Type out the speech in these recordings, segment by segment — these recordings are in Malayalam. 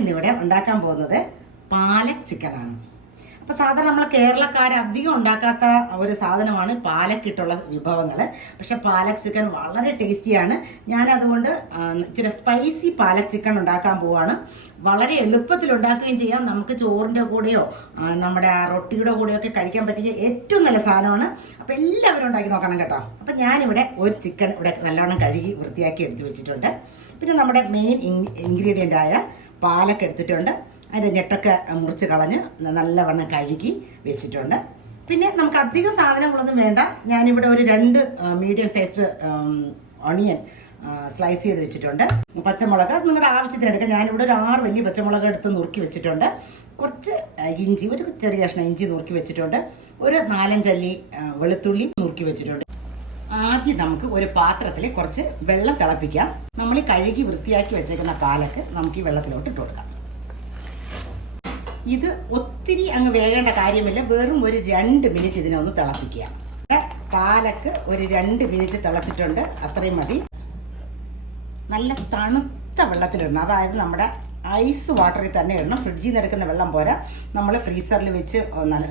ഇന്നിവിടെ ഉണ്ടാക്കാൻ പോകുന്നത് പാലക് ചിക്കനാണ്. അപ്പോൾ സാധാരണ നമ്മൾ കേരളക്കാർ അധികം ഉണ്ടാക്കാത്ത ഒരു സാധനമാണ് പാലക്കിട്ടുള്ള വിഭവങ്ങൾ പക്ഷെ പാലക് ചിക്കൻ വളരെ ടേസ്റ്റിയാണ്. ഞാൻ അതുകൊണ്ട് ഇച്ചിരി സ്പൈസി പാലക് ചിക്കൻ ഉണ്ടാക്കാൻ പോവാണ്. വളരെ എളുപ്പത്തിൽ ഉണ്ടാക്കുകയും ചെയ്യാം. നമുക്ക് ചോറിന്റെ കൂടെയോ നമ്മുടെ ആ റൊട്ടിയുടെ കൂടെയോ ഒക്കെ കഴിക്കാൻ പറ്റിയ ഏറ്റവും നല്ല സാധനമാണ്. അപ്പോൾ എല്ലാവരും ഉണ്ടാക്കി നോക്കണം കേട്ടോ. അപ്പോൾ ഞാനിവിടെ ഒരു ചിക്കൻ ഇവിടെ നല്ലവണ്ണം കഴുകി വൃത്തിയാക്കി എടുത്തു വെച്ചിട്ടുണ്ട്. പിന്നെ നമ്മുടെ മെയിൻ ഇൻഗ്രീഡിയന്റ് ആയ പാലൊക്കെ എടുത്തിട്ടുണ്ട്. അതിന്റെ ഞെട്ടൊക്കെ മുറിച്ച് കളഞ്ഞ് നല്ലവണ്ണം കഴുകി വെച്ചിട്ടുണ്ട്. പിന്നെ നമുക്ക് അധികം സാധനങ്ങളൊന്നും വേണ്ട. ഞാനിവിടെ ഒരു രണ്ട് മീഡിയം സൈസ്ഡ് ഓണിയൻ സ്ലൈസ് ചെയ്ത് വെച്ചിട്ടുണ്ട്. പച്ചമുളക് നിങ്ങളുടെ ആവശ്യത്തിന് എടുക്കാം. ഞാനിവിടെ ഒരു ആറ് വലിയ പച്ചമുളക് എടുത്ത് നുറുക്കി വെച്ചിട്ടുണ്ട്. കുറച്ച് ഇഞ്ചി ഒരു ചെറിയ കഷ്ണം ഇഞ്ചി നുറുക്കി വെച്ചിട്ടുണ്ട്. ഒരു നാലഞ്ചല്ലി വെളുത്തുള്ളി നുറുക്കി വെച്ചിട്ടുണ്ട്. ആദ്യം നമുക്ക് ഒരു പാത്രത്തിൽ കുറച്ച് വെള്ളം തിളപ്പിക്കാം. നമ്മൾ കഴുകി വൃത്തിയാക്കി വെച്ചേക്കുന്ന പാലക്ക് നമുക്ക് ഈ വെള്ളത്തിലോട്ട് ഇട്ട് കൊടുക്കാം. ഇത് ഒത്തിരി അങ്ങ് വേകേണ്ട കാര്യമില്ല. വെറും ഒരു രണ്ട് മിനിറ്റ് ഇതിനൊന്ന് തിളപ്പിക്കുക. പാലക്ക് ഒരു രണ്ട് മിനിറ്റ് തിളച്ചിട്ടുണ്ട്. അത്രയും മതി. നല്ല തണുത്ത വെള്ളത്തിലിടണം. അതായത് നമ്മുടെ ഐസ് വാട്ടറിൽ തന്നെ ഇടണം. ഫ്രിഡ്ജിൽ നിന്ന് എടുക്കുന്ന വെള്ളം പോരാ. നമ്മൾ ഫ്രീസറിൽ വെച്ച്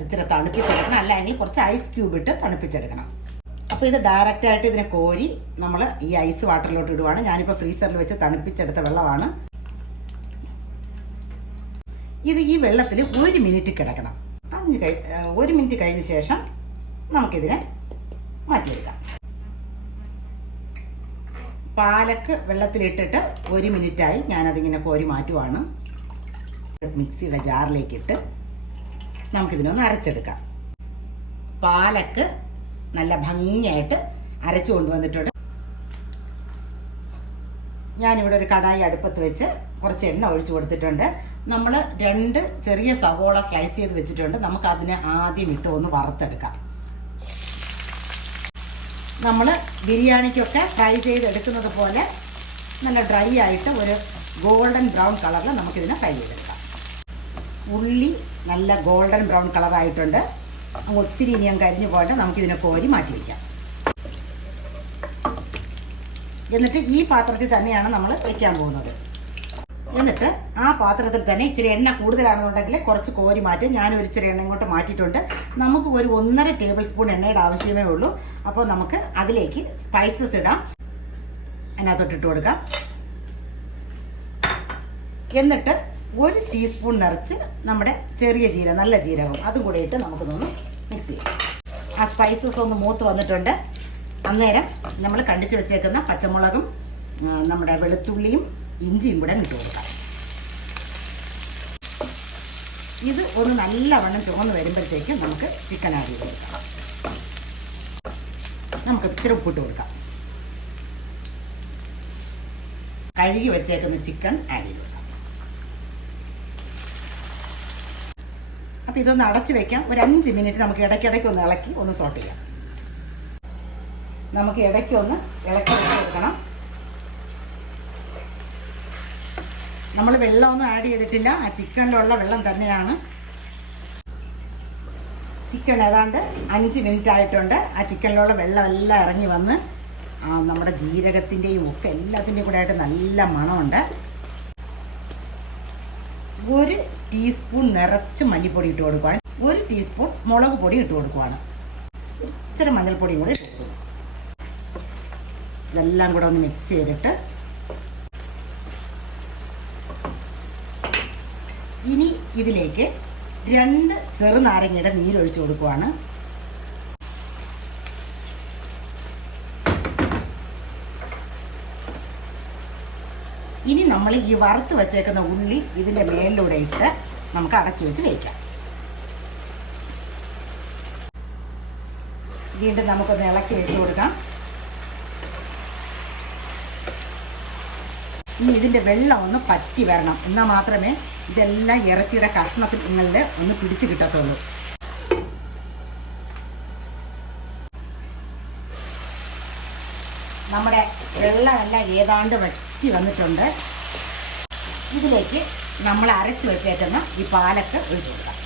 ഇച്ചിരി തണുപ്പിച്ചെടുക്കണം. അല്ലെങ്കിൽ കുറച്ച് ഐസ് ക്യൂബ് ഇട്ട് തണുപ്പിച്ചെടുക്കണം. അപ്പോൾ ഇത് ഡയറക്റ്റ് ആയിട്ട് ഇതിനെ കോരി നമ്മൾ ഈ ഐസ് വാട്ടറിലോട്ട് ഇടുവാണ്. ഞാനിപ്പോൾ ഫ്രീസറിൽ വെച്ച് തണുപ്പിച്ചെടുത്ത വെള്ളമാണ്. ഇത് ഈ വെള്ളത്തിൽ ഒരു മിനിറ്റ് കിടക്കണം. കഴി ഒരു മിനിറ്റ് കഴിഞ്ഞ ശേഷം നമുക്കിതിനെ മാറ്റിയെടുക്കാം. പാലക്ക് വെള്ളത്തിലിട്ടിട്ട് ഒരു മിനിറ്റായി ഞാനതിങ്ങനെ കോരി മാറ്റുവാണ്. മിക്സിയുടെ ജാറിലേക്കിട്ട് നമുക്കിതിനൊന്ന് അരച്ചെടുക്കാം. പാലക്ക് നല്ല ഭംഗിയായിട്ട് അരച്ചു കൊണ്ടുവന്നിട്ടുണ്ട്. ഞാനിവിടെ ഒരു കടായി അടുപ്പത്ത് വെച്ച് കുറച്ച് എണ്ണ ഒഴിച്ചു കൊടുത്തിട്ടുണ്ട്. നമ്മൾ രണ്ട് ചെറിയ സവോള സ്ലൈസ് ചെയ്ത് വെച്ചിട്ടുണ്ട്. നമുക്ക് അതിനെ ആദ്യം ഇട്ട് ഒന്ന് വറുത്തെടുക്കാം. നമ്മൾ ബിരിയാണിക്കൊക്കെ ഫ്രൈ ചെയ്തെടുക്കുന്നത് പോലെ നല്ല ഡ്രൈ ആയിട്ട് ഒരു ഗോൾഡൻ ബ്രൗൺ കളറിൽ നമുക്കിതിനെ ഫ്രൈ ചെയ്തെടുക്കാം. ഉള്ളി നല്ല ഗോൾഡൻ ബ്രൗൺ കളറായിട്ടുണ്ട് ഒത്തിരി ഞാൻ കരിഞ്ഞു പോകട്ടെ നമുക്കിതിനെ കോരി മാറ്റി വയ്ക്കാം എന്നിട്ട് ഈ പാത്രത്തിൽ തന്നെയാണ് നമ്മൾ വയ്ക്കാൻ പോകുന്നത്. എന്നിട്ട് ആ പാത്രത്തിൽ തന്നെ ഇച്ചിരി എണ്ണ കൂടുതലാണെന്നുണ്ടെങ്കിൽ കുറച്ച് കോരി മാറ്റി ഞാൻ ഒരു ഇച്ചിരി എണ്ണ ഇങ്ങോട്ട് മാറ്റിയിട്ടുണ്ട്. നമുക്ക് ഒരു ഒന്നര ടേബിൾ സ്പൂൺ എണ്ണയുടെ ആവശ്യമേ ഉള്ളൂ. അപ്പോൾ നമുക്ക് അതിലേക്ക് സ്പൈസസ് ഇടാം. അതിനകത്തോട്ട് ഇട്ട് കൊടുക്കാം. എന്നിട്ട് ഒരു ടീസ്പൂൺ നിറച്ച് നമ്മുടെ ചെറിയ ജീരകം നല്ല ജീരകം. അതും കൂടെ ഇട്ട് നമുക്കിതൊന്ന് മിക്സ് ചെയ്യാം. ആ സ്പൈസസ് ഒന്ന് മൂത്ത് വന്നിട്ടുണ്ട്. അന്നേരം നമ്മൾ കണ്ടിച്ച് വെച്ചേക്കുന്ന പച്ചമുളകും നമ്മുടെ വെളുത്തുള്ളിയും ഇഞ്ചിയും കൂടെ ഇട്ട് കൊടുക്കാം. ഇത് ഒന്ന് നല്ലവണ്ണം ചുവന്ന് വരുമ്പോഴത്തേക്കും നമുക്ക് ചിക്കൻ ആഡ് ചെയ്ത് കൊടുക്കാം. നമുക്ക് ഇച്ചിരി ഉപ്പിട്ട് കൊടുക്കാം. കഴുകി വെച്ചേക്കുന്ന ചിക്കൻ ആഡ് ചെയ്ത്. അപ്പോൾ ഇതൊന്ന് അടച്ച് വെക്കാം. ഒരു അഞ്ച് മിനിറ്റ് നമുക്ക് ഇടയ്ക്കിടയ്ക്ക് ഒന്ന് ഇളക്കി ഒന്ന് സോട്ട് ചെയ്യാം. നമുക്ക് ഇടയ്ക്ക് ഒന്ന് ഇളക്കി കൊടുക്കണം. നമ്മൾ വെള്ളമൊന്നും ആഡ് ചെയ്തിട്ടില്ല. ആ ചിക്കനിലുള്ള വെള്ളം തന്നെയാണ്. ചിക്കൻ ഏതാണ്ട് അഞ്ച് മിനിറ്റ് ആയിട്ടുണ്ട്. ആ ചിക്കനിലുള്ള വെള്ളം എല്ലാം ഇറങ്ങി വന്ന് നമ്മുടെ ജീരകത്തിന്റെയും ഒക്കെ എല്ലാത്തിന്റെയും കൂടെ ആയിട്ട് നല്ല മണമുണ്ട്. ഒരു ടീസ്പൂൺ നിറച്ച് മല്ലിപ്പൊടി ഇട്ട് കൊടുക്കുവാണ്. ഒരു ടീസ്പൂൺ മുളക് പൊടി ഇട്ട് കൊടുക്കുവാണ്. ഇച്ചിരി മഞ്ഞൾപ്പൊടിയും കൂടി ഇട്ട് കൊടുക്കും ഇതെല്ലാം കൂടെ ഒന്ന് മിക്സ് ചെയ്തിട്ട് ഇനി ഇതിലേക്ക് രണ്ട് ചെറുനാരങ്ങയുടെ നീരൊഴിച്ച് കൊടുക്കുവാണ്. ഇനി നമ്മൾ ഈ വറുത്ത് വെച്ചേക്കുന്ന ഉള്ളി ഇതിന്റെ മേലിലൂടെ ഇട്ട് നമുക്ക് അടച്ചു വെച്ച് വയ്ക്കാം വീണ്ടും നമുക്കൊന്ന് ഇളക്കി വെച്ച് കൊടുക്കാം. ഇനി ഇതിന്റെ വെള്ളം ഒന്ന് പറ്റി വരണം. എന്നാൽ മാത്രമേ ഇതെല്ലാം ഇറച്ചിയുടെ കഷ്ണത്തിൽ നിങ്ങളുടെ ഒന്ന് പിടിച്ച് കിട്ടത്തുള്ളൂ. നമ്മുടെ വെള്ളമെല്ലാം ഏതാണ്ട് വറ്റി വന്നിട്ടുണ്ട്. ഇതിലേക്ക് നമ്മൾ അരച്ച് വെച്ചേക്കുന്ന ഈ പാലൊക്കെ ഒഴിച്ചു കൊടുക്കാം.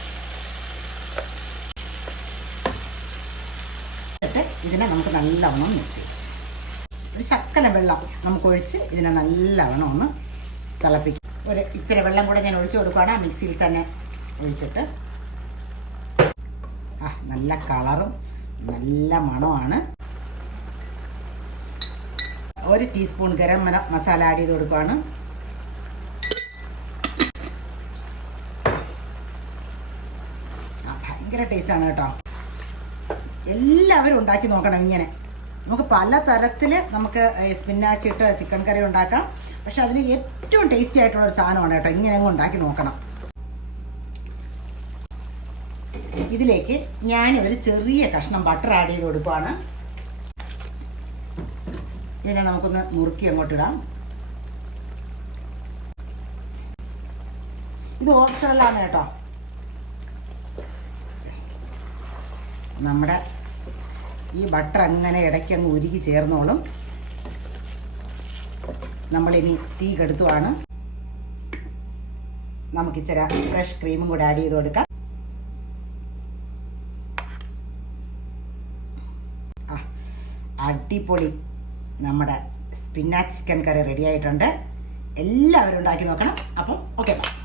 എന്നിട്ട് ഇതിനെ നമുക്ക് നല്ലവണ്ണം മിക്സ് ചെയ്യാം. ഒരു ശക്കല വെള്ളം നമുക്ക് ഒഴിച്ച് ഇതിനെ നല്ലവണ്ണം ഒന്ന് തിളപ്പിക്കും. ഒരു ഇച്ചിരി വെള്ളം കൂടെ ഞാൻ ഒഴിച്ചു കൊടുക്കുകയാണ് മിക്സിയിൽ തന്നെ ഒഴിച്ചിട്ട്. ആ നല്ല കളറും നല്ല മണമാണ് ഒരു ടീസ്പൂൺ ഗരം മസാല ആഡ് ചെയ്ത് കൊടുക്കുകയാണ് ഭയങ്കര ടേസ്റ്റാണ് കേട്ടോ. എല്ലാവരും ഉണ്ടാക്കി നോക്കണം ഇങ്ങനെ. നമുക്ക് പല തരത്തിൽ നമുക്ക് സ്പിന്നാച്ച് ഇട്ട് ചിക്കൻ കറി ഉണ്ടാക്കാം. പക്ഷെ അതിന് ഏറ്റവും ടേസ്റ്റി ആയിട്ടുള്ള ഒരു സാധനമാണ് കേട്ടോ ഇങ്ങനെ അങ്ങ് ഉണ്ടാക്കി നോക്കണം. ഇതിലേക്ക് ഞാൻ ഒരു ചെറിയ കഷ്ണം ബട്ടർ ആഡ് ചെയ്ത് കൊടുക്കുകയാണ് ഇതിനെ നമുക്കൊന്ന് മുറുക്കി അങ്ങോട്ടിടാം ഇത് ഓപ്ഷണലാണ് കേട്ടോ. നമ്മുടെ ഈ ബട്ടർ അങ്ങനെ ഇടയ്ക്ക് അങ്ങ് ഉരുകി ചേർന്നോളും. നമ്മളിനി തീ കെടുത്തുവാണ്. നമുക്ക് ഇച്ചിരി ഫ്രഷ് ക്രീമും കൂടെ ആഡ് ചെയ്ത് കൊടുക്കാം. അടിപൊളി നമ്മുടെ സ്പിന്നാച്ച് ചിക്കൻ കറി റെഡി ആയിട്ടുണ്ട്. എല്ലാവരും ഉണ്ടാക്കി നോക്കണം. അപ്പം ഓക്കെ ബൈ